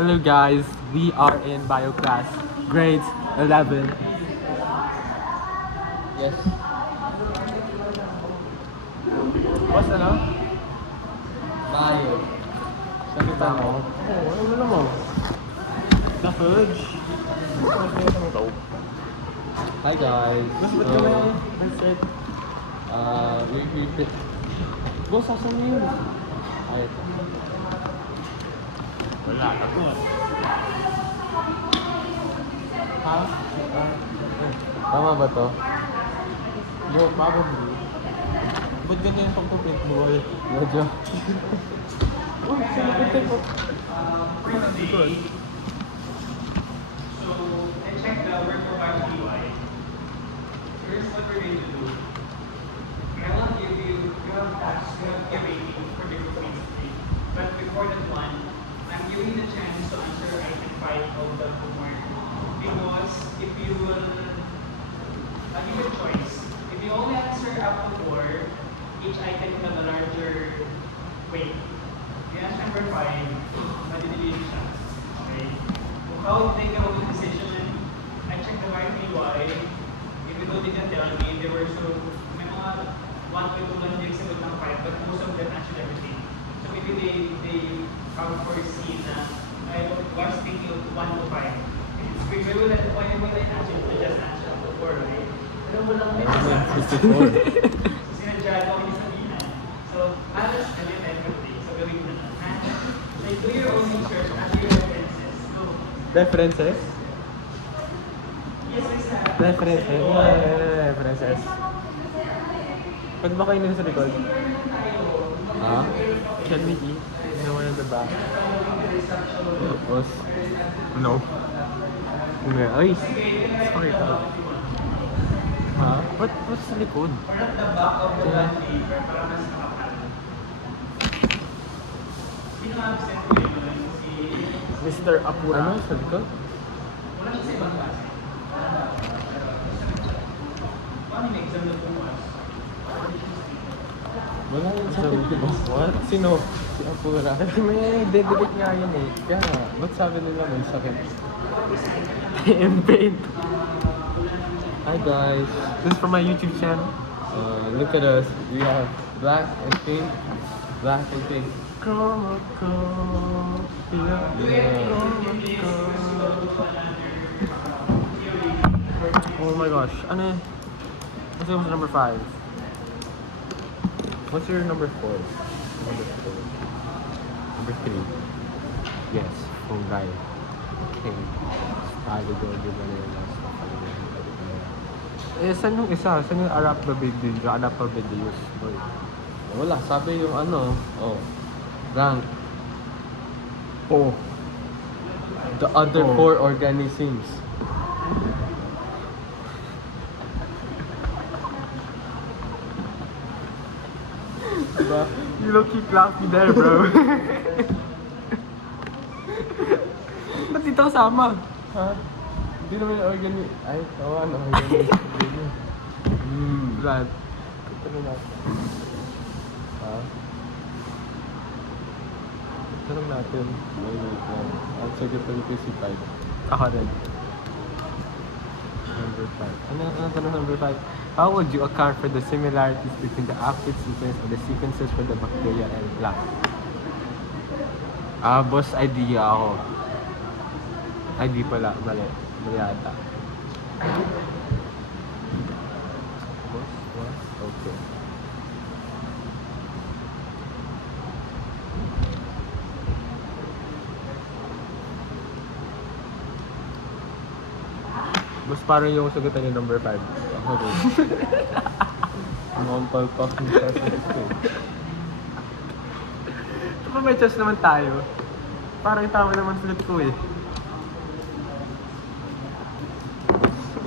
Hello guys, we are in bio class, grade 11. Yes. What's ano? Bio. Salita mo. Ano naman? The fudge. Hi guys. Ba't kami? That's it. We Boss, asan mo yun? Ay, ito. Wala, takot. Ha? Tama ba to? Yo, probably. Ba't ganyan yung pag-complete boy? Medyo. Uy, sinipin ko. Good. So, I checked the work for UI. Here's what we're going to do. I will give you tasks, you have a rating for different things. But before that one, I'm giving you the chance to answer item 5 of the homework. Because if you will, I'll give you a choice. If you only answer up to 4, each item will have a larger weight. If you answer number 5, madidiliin siya. Okay? How to take a decision? I checked the UI. Even though they didn't tell me, they were so, may mga 1 to 2 lang din sagot ng 5, but most of them answered everything. So maybe they have foreseen na I was thinking of 1 to 5. We will let the point when they answer, they just answer up to 4, right? Pero walang may So sinadya ko yung sabihin. So, halos ganyan everything. So gawin mo na. Like, do your own research at your references. So, References? yes, I said. References? References. Pwede ba kayo nila sa likod? Ha? Can we eat? No one in the back. Boss. No. Hindi. Ay! Pakita. Ha? Ba't sa likod? Sino absent ko yun? Si... Mr. Apura. Ano? Sa likod? Wala siya sa ibang klase. Paano yung exam na bukas? Wala yung sa likod. What? Sino? Si Apura. Kasi may dedelete nga yun eh. Kaya nga, ba't sabi nila may sakit? In pain. Hi guys. This is from my YouTube channel. Look at us. We have black and pink. Black and pink. Chroma, Yeah. Oh my gosh. Ano yun? What's yung number 5? What's your number 4? Number 3. Yes. Fungi. Okay. Style ko, di ba na yung last Eh, saan yung isa? Saan yung Arapavidius? Wala, sabi yung ano, rank. Oh. The other Oh. 4 organisms. Diba? You low-key clapped me there, bro. Ba't dito kasama? Ha? Hindi naman yung Ay, ano, organism. Brad. Ito na natin. Ha? Tanong natin. Wait lang. Ang sagot ng PC5. Ako rin. Number 5. Ano tanong number 5? How would you account for the similarities between the active sequence and the sequences for the bacteria and plant? Boss, idea ako. ID pala, mali. Mali ata. Boss? What? Okay. Boss, parang yung sagutan yung number 5. Ako rin. Mukhang palpak yung sasagot ko. Ito pa may chance naman tayo. Parang tama naman sagot ko eh.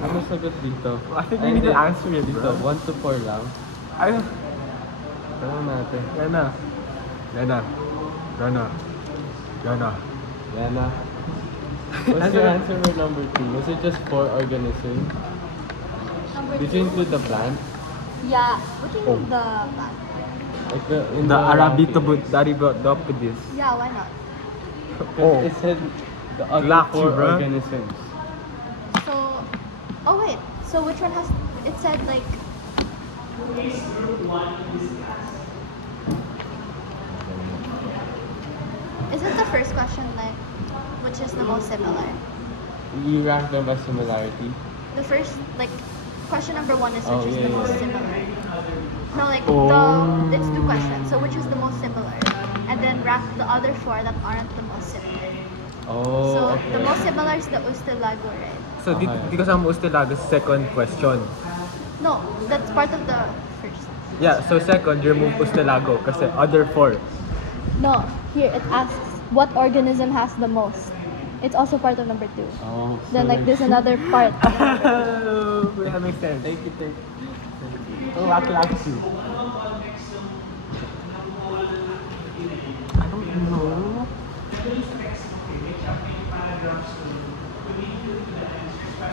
Ano sagot dito? I think we need to answer it, dito. bro. 1 to 4 lang. Ayun. Tanong natin. Yan na. Yan na. Yan na. Yan na. Yan na. What's your answer for number 2? Was it just 4 organisms? Number Did 2. you include the plant? Yeah. What do you Oh. mean the plant? Like in The ranking? Arabidopodis. Yeah, why not? Oh. It said the other Lucky, 4 bruh. organisms. So, oh wait. So which one has? It said like. Isn't the first question like, which is the most similar? You rank them by similarity. The first, like, question number 1 is Oh, which is yeah, the most yeah. similar. No, like Oh. it's 2 questions. So which is the most similar, and then rank the other 4 that aren't the most similar. Oh, So okay. the most similar is the Ustelago, right? So, di, Okay. di kasama Ustelago sa second question. No, that's part of the first. Yeah, so second, remove Ustelago kasi other 4. No, here it asks what organism has the most. It's also part of number 2. Oh, Then so like there's another part. That makes sense. Thank you, thank you. Oh, I clapped you. I don't know.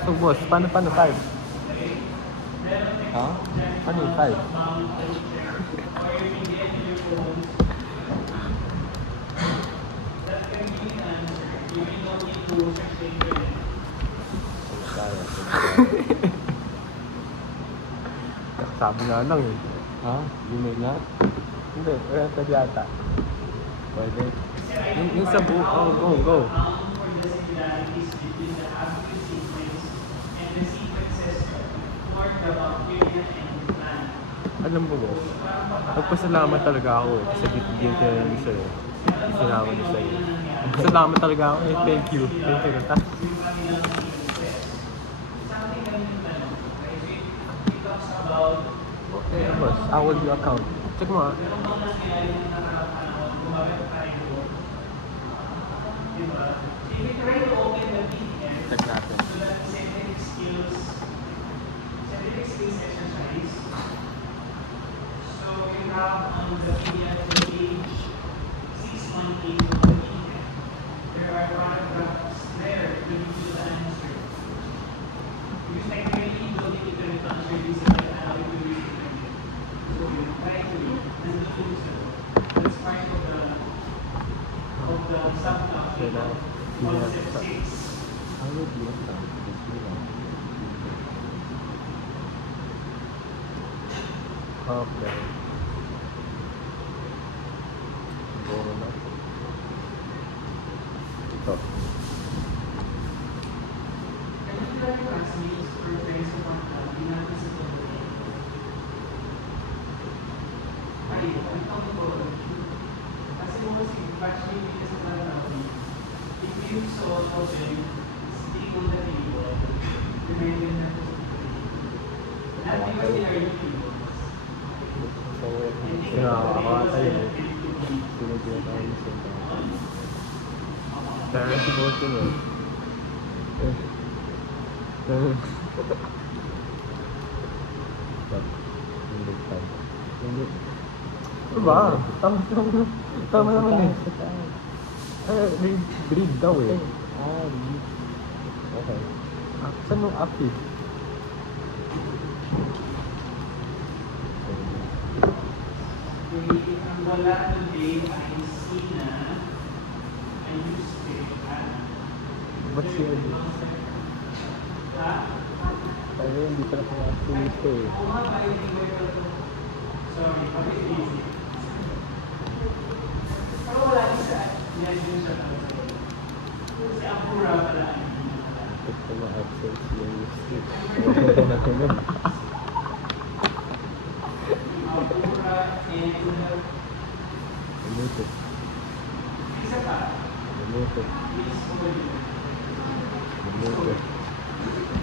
So, boss, paano 5? Ha? Paano yung 5? Sabi nga lang eh. Ha? You may not? Hindi, pwede yata. Pwede. Yung sa buo, oh, go. Alam mo boss, nagpasalamat talaga ako eh. Kasi bigyan ka na niyo sa'yo. Isinama niyo sa'yo. Nagpasalamat talaga ako eh. Thank you. Thank you. Ta. Okay, boss. I will do account. Check mo ah. Check natin. Okay. Siguro na. Ito. Nakakakatay eh. Sinagyan tayo ng senta. Kaya si Bossing eh. Hindi pa. Hindi. Ano ba? Tama naman eh. Breed daw eh. Okay. Saan yung up eh? What's your Pero hindi pa nakaka-finish ko eh. Ito pa ma-absence yung stick. Lumutot. Lumutot. Lumutot.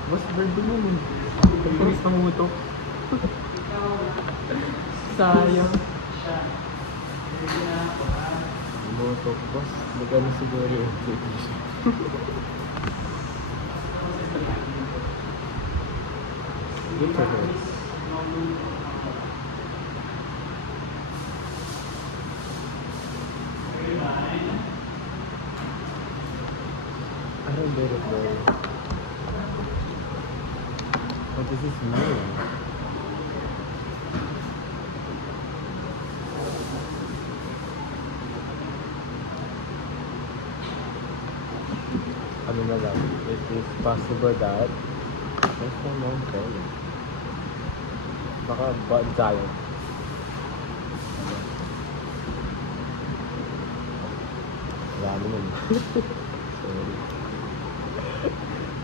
Boss, birthday mo eh. Pagpulis na mutok. Sayang. Lumutot. Boss, magkano siguro yung vacation? Good for her. I don't get it though. But this is new. ano na lang, it is possible that there's no known there. Baka giant. Wala naman. Sorry.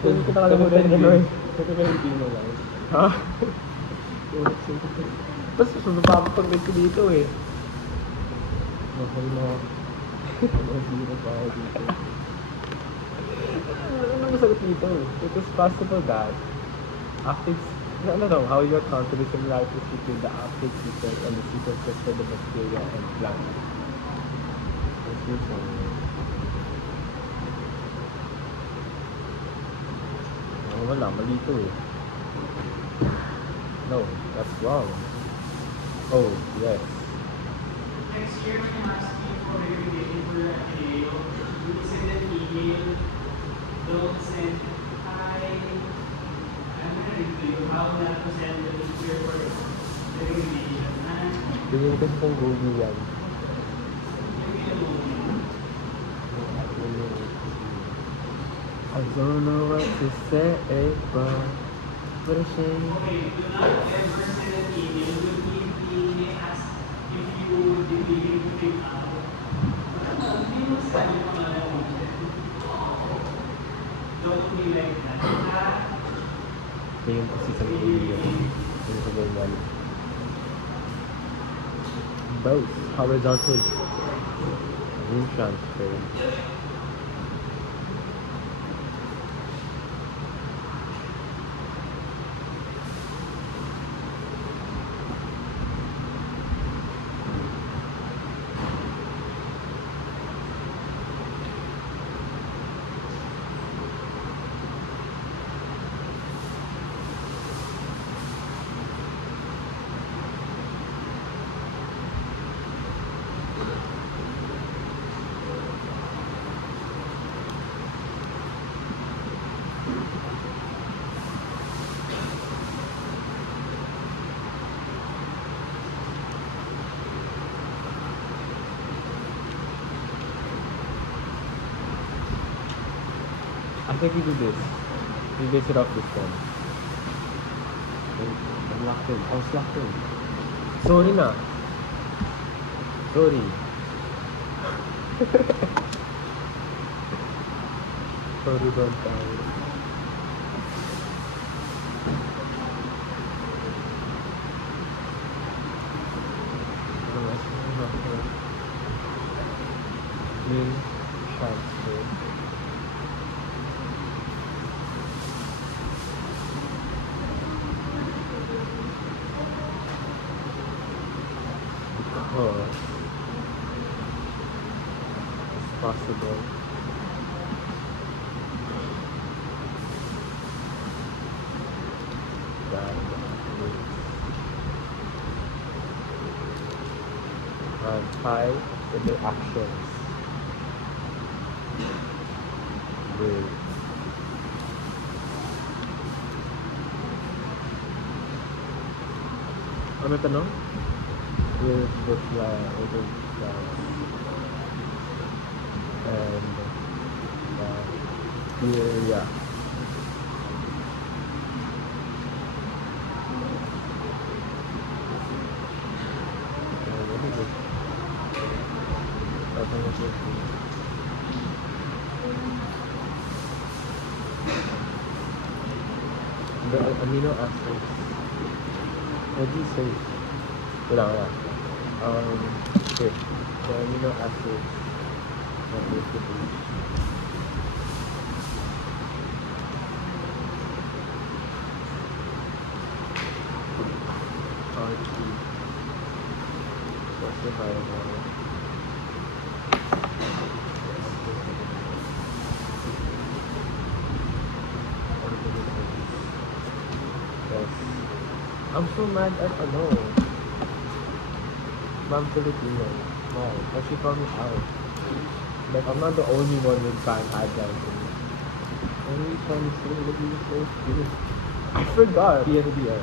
Hindi ko nakalimutan na nun. Ito ka hindi mo lang. Ha? Basta sumapapag ko dito eh. Mahal na. Mahirap ako dito. Ano masagot dito? It is possible that active, I don't know how your confidence in life is between the active sequence and the sequences for the bacteria and plant. Let's do some. Oh, wala, mali ito eh. No, that's wrong. Oh, yes. Next year, I'm asking for a revision for a video. You send an email. Don't send hi. I'm gonna read to you how not to send the picture for the revision. Tingin kasi kung Google yan. I don't know what to say, but a shame. Okay, do not ever send an email with me ask if you would be willing to pick up. Hindi mo sabi mo na lang. Don't be like that. Tingin kasi sa Google yan. Tingin sa Google yan. Both horizontal room transfer. I think we do this. We base it off this one. I'm locked in. I was locked in. Sorry na. Sorry. Sorry don't tayo. Min transfer. Because it's possible that tie the actions with ano tanong? With the flag, and yeah. The amino acids. What do you say? Wala. Okay. The amino acids that we produce. Are key. Specifiable. I'm so mad at ano. Ma'am Filipino. Why? Because she called me out. Like, I'm not the only one with fan handwriting. Only trying to say that you so cute. I forgot. PSBR.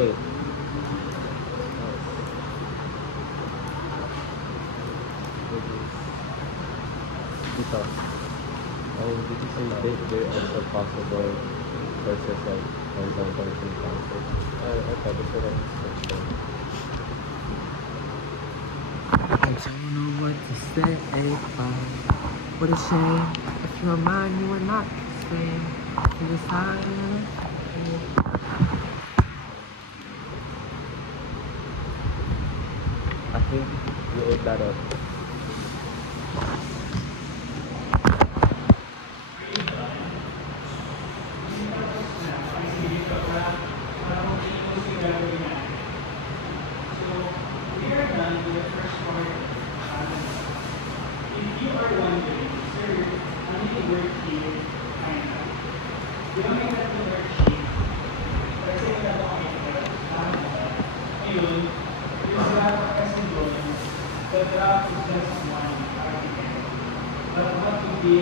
Wait. Ito. And did you say that there are also possible courses like hands-on coaching classes? Okay, that's what I was saying. I don't know what to say, but what a shame. If you're mine, you are not the same. You decide. I think you ate that up. If you are wondering, sir, ano yung worksheet? Ginamit natin yung worksheet. Kasi yung dapat kami ngayon, yung draft kasi doon, the draft is just one article. But what would be